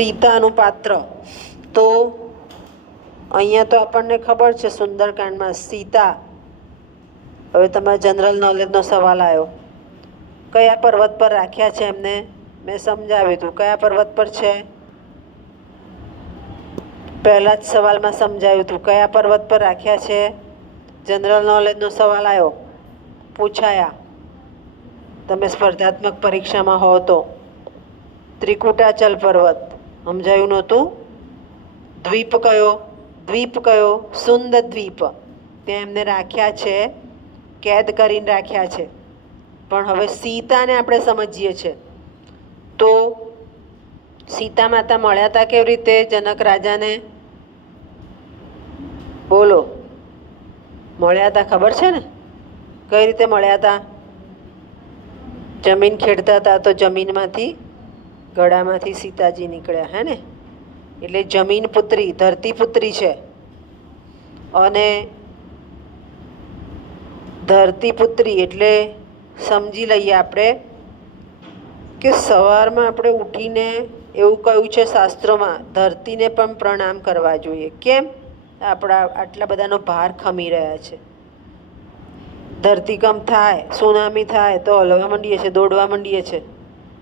સીતાનું પાત્ર. તો અહીંયા તો આપણને ખબર છે સુંદરકાંડમાં સીતા. હવે તમારા જનરલ નોલેજનો સવાલ આવ્યો, કયા પર્વત પર રાખ્યા છે એમને મેં સમજાવ્યું હતું. કયા પર્વત પર છે? પહેલા જ સવાલમાં સમજાવ્યું હતું. કયા પર્વત પર રાખ્યા છે? જનરલ નોલેજનો સવાલ આવ્યો, પૂછાયા. તમે સ્પર્ધાત્મક પરીક્ષામાં હો તો ત્રિકુટાચલ પર્વત સમજાયું નહોતું? દ્વીપ કયો? દ્વીપ કયો? સુંદર દ્વીપ. ત્યાં એમને રાખ્યા છે, કેદ કરીને રાખ્યા છે. પણ હવે સીતાને આપણે સમજીએ છીએ. તો સીતા માતા મળ્યા હતા કેવી રીતે જનક રાજાને? બોલો, મળ્યા હતા ખબર છે ને? કઈ રીતે મળ્યા હતા? જમીન ખેડતા હતા તો જમીનમાંથી ગળામાંથી સીતાજી નીકળ્યા, હે ને? એટલે જમીન પુત્રી, ધરતી પુત્રી છે. અને ધરતી પુત્રી એટલે સમજી લઈએ આપણે કે સવારમાં આપણે ઉઠીને એવું કહ્યું છે શાસ્ત્રોમાં, ધરતીને પણ પ્રણામ કરવા જોઈએ. કેમ? આપણા આટલા બધાનો ભાર ખમી રહ્યા છે. ધરતીકંપ થાય, સુનામી થાય તો હલવા માંડીએ છીએ, દોડવા માંડીએ છીએ.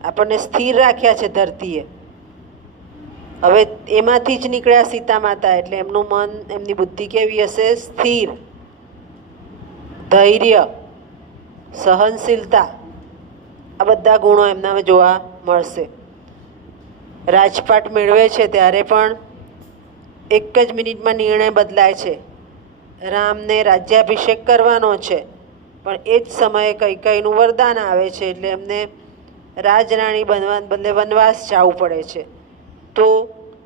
આપણને સ્થિર રાખ્યા છે ધરતીએ. હવે એમાંથી જ નીકળ્યા સીતા માતા, એટલે એમનું મન, એમની બુદ્ધિ કેવી હશે? સ્થિર. ધૈર્ય, સહનશીલતા, આ બધા ગુણો એમનામાં જોવા મળશે. રાજપાટ મેળવે છે ત્યારે પણ એક જ મિનિટમાં નિર્ણય બદલાય છે. રામને રાજ્યાભિષેક કરવાનો છે, પણ એ જ સમયે કૈકેયીનું વરદાન આવે છે, એટલે એમને રાજરાણી બનવા બદલે વનવાસ જવું પડે છે. તો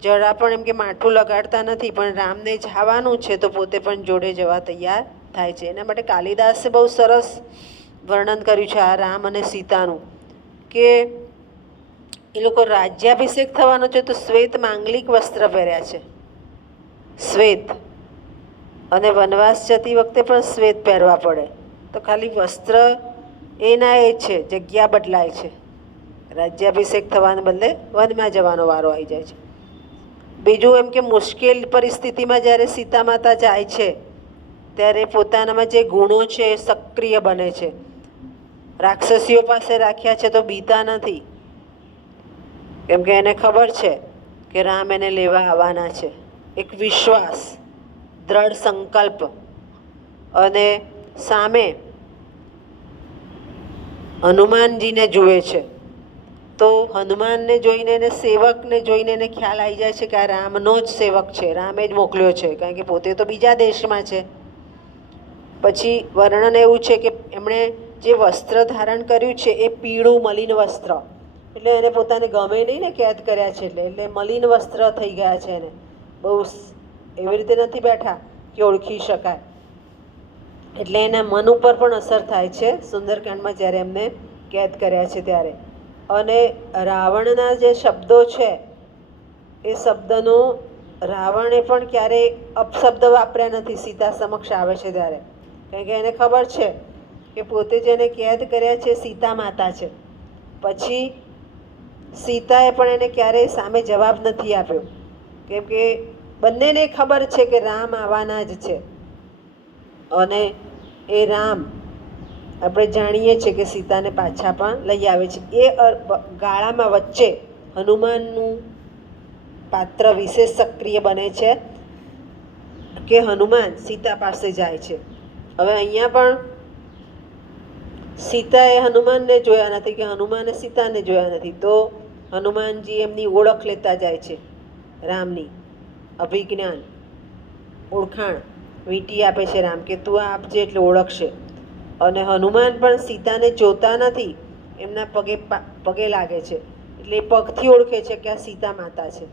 જરા પણ એમ કે માઠું લગાડતા નથી, પણ રામને જવાનું છે તો પોતે પણ જોડે જવા તૈયાર થાય છે. એના માટે કાલિદાસે બહુ સરસ વર્ણન કર્યું છે આ રામ અને સીતાનું, કે એ લોકો રાજ્યાભિષેક થવાનો છે તો શ્વેત માંગલિક વસ્ત્ર પહેર્યા છે, શ્વેત. અને વનવાસ જતી વખતે પણ શ્વેત પહેરવા પડે. તો ખાલી વસ્ત્ર એના એ છે, જગ્યા બદલાય છે. રાજ્યાભિષેક થવાને બદલે વનમાં જવાનો વારો આવી જાય છે. બીજું એમ કે મુશ્કેલ પરિસ્થિતિમાં જ્યારે સીતા માતા જાય છે ત્યારે પોતાનામાં જે ગુણો છે એ સક્રિય બને છે. રાક્ષસીઓ પાસે રાખ્યા છે તો બીતા નથી, કેમ કે એને ખબર છે કે રામ એને લેવા આવવાના છે. એક વિશ્વાસ, દ્રઢ સંકલ્પ. અને સામે હનુમાનજીને જુએ છે તો હનુમાનને જોઈને એને, સેવકને જોઈને એને ખ્યાલ આવી જાય છે કે આ રામનો જ સેવક છે, રામે જ મોકલ્યો છે, કારણ કે પોતે તો બીજા દેશમાં છે. પછી વર્ણન એવું છે કે એમણે જે વસ્ત્ર ધારણ કર્યું છે એ પીળું મલિન વસ્ત્ર, એટલે એને પોતાને ગમે નહીં ને, કેદ કર્યા છે એટલે મલિન વસ્ત્ર થઈ ગયા છે. એને બહુ એવી રીતે નથી બેઠા કે ઓળખી શકાય. એટલે એના મન ઉપર પણ અસર થાય છે સુંદરકાંડમાં જ્યારે એમને કેદ કર્યા છે ત્યારે. અને રાવણના જે શબ્દો છે એ શબ્દનો રાવણે પણ ક્યારેય અપશબ્દ વાપર્યા નથી સીતા સમક્ષ આવે છે ત્યારે, કારણ કે એને ખબર છે કે પોતે જેને કેદ કર્યા છે સીતા માતા છે. પછી સીતાએ પણ એને ક્યારેય સામે જવાબ નથી આપ્યો, કેમ કે બંનેને ખબર છે કે રામ આવવાના જ છે. અને એ રામ આપણે જાણીએ છીએ કે સીતાને પાછા પણ લઈ આવે છે. એ ગાળામાં વચ્ચે હનુમાનનું પાત્ર વિશેષ સક્રિય બને છે કે હનુમાન સીતા પાસે જાય છે. હવે અહીંયા પણ સીતાએ હનુમાનને જોયા નથી કે હનુમાને સીતાને જોયા નથી, તો હનુમાનજી એમની ઓળખ લેતા જાય છે, રામની અભિજ્ઞાન, ઓળખાણ વીંટી આપે છે રામ, કે તું આપજે એટલે ઓળખશે. અને હનુમાન પણ સીતાને જોતા નથી, એમના પગે લાગે છે, એટલે એ પગથી ઓળખે છે કે આ સીતા માતા છે.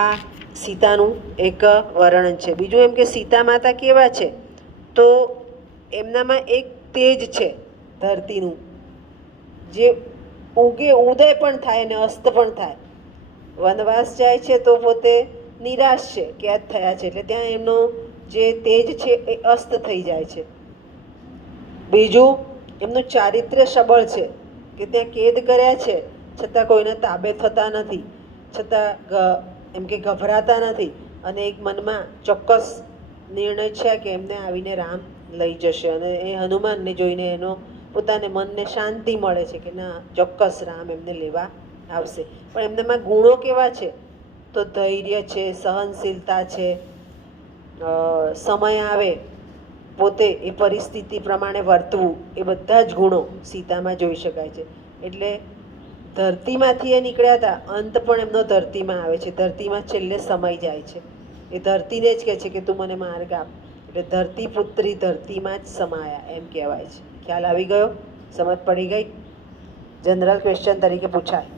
આ સીતાનું એક વર્ણન છે. બીજું એમ કે સીતા માતા કેવા છે, તો એમનામાં એક તેજ છે ધરતીનું, જે ઉદય પણ થાય અને અસ્ત પણ થાય. વનવાસ જાય છે તો પોતે નિરાશ છે, કેદ થયા છે, એટલે ત્યાં એમનો જે તેજ છે એ અસ્ત થઈ જાય છે. બીજું એમનું ચારિત્ર્ય સબળ છે, કે ત્યાં કેદ કર્યા છે છતાં કોઈના તાબે થતા નથી. છતાં એમ કે ગભરાતા નથી અને એક મનમાં ચોક્કસ નિર્ણય છે કે એમને આવીને રામ લઈ જશે અને એ હનુમાનને જોઈને એનો પોતાને મનને શાંતિ મળે છે કે ના ચોક્કસ રામ એમને લેવા આવશે. પણ એમનામાં ગુણો કેવા છે તો ધૈર્ય છે, સહનશીલતા છે, સમય આવે પોતે એ પરિસ્થિતિ પ્રમાણે વર્તવું, એ બધા જ ગુણો સીતામાં જોઈ શકાય છે. એટલે ધરતીમાંથી એ નીકળ્યા હતા, અંત પણ એમનો ધરતીમાં આવે છે. ધરતીમાં છેલ્લે સમય જાય છે. એ ધરતીને જ કહે છે કે તું મને માર્ગ આપ. એટલે ધરતી પુત્રી ધરતીમાં જ સમાયા એમ કહેવાય છે. ખ્યાલ આવી ગયો? સમજ પડી ગઈ? જનરલ ક્વેશ્ચન તરીકે પૂછાય.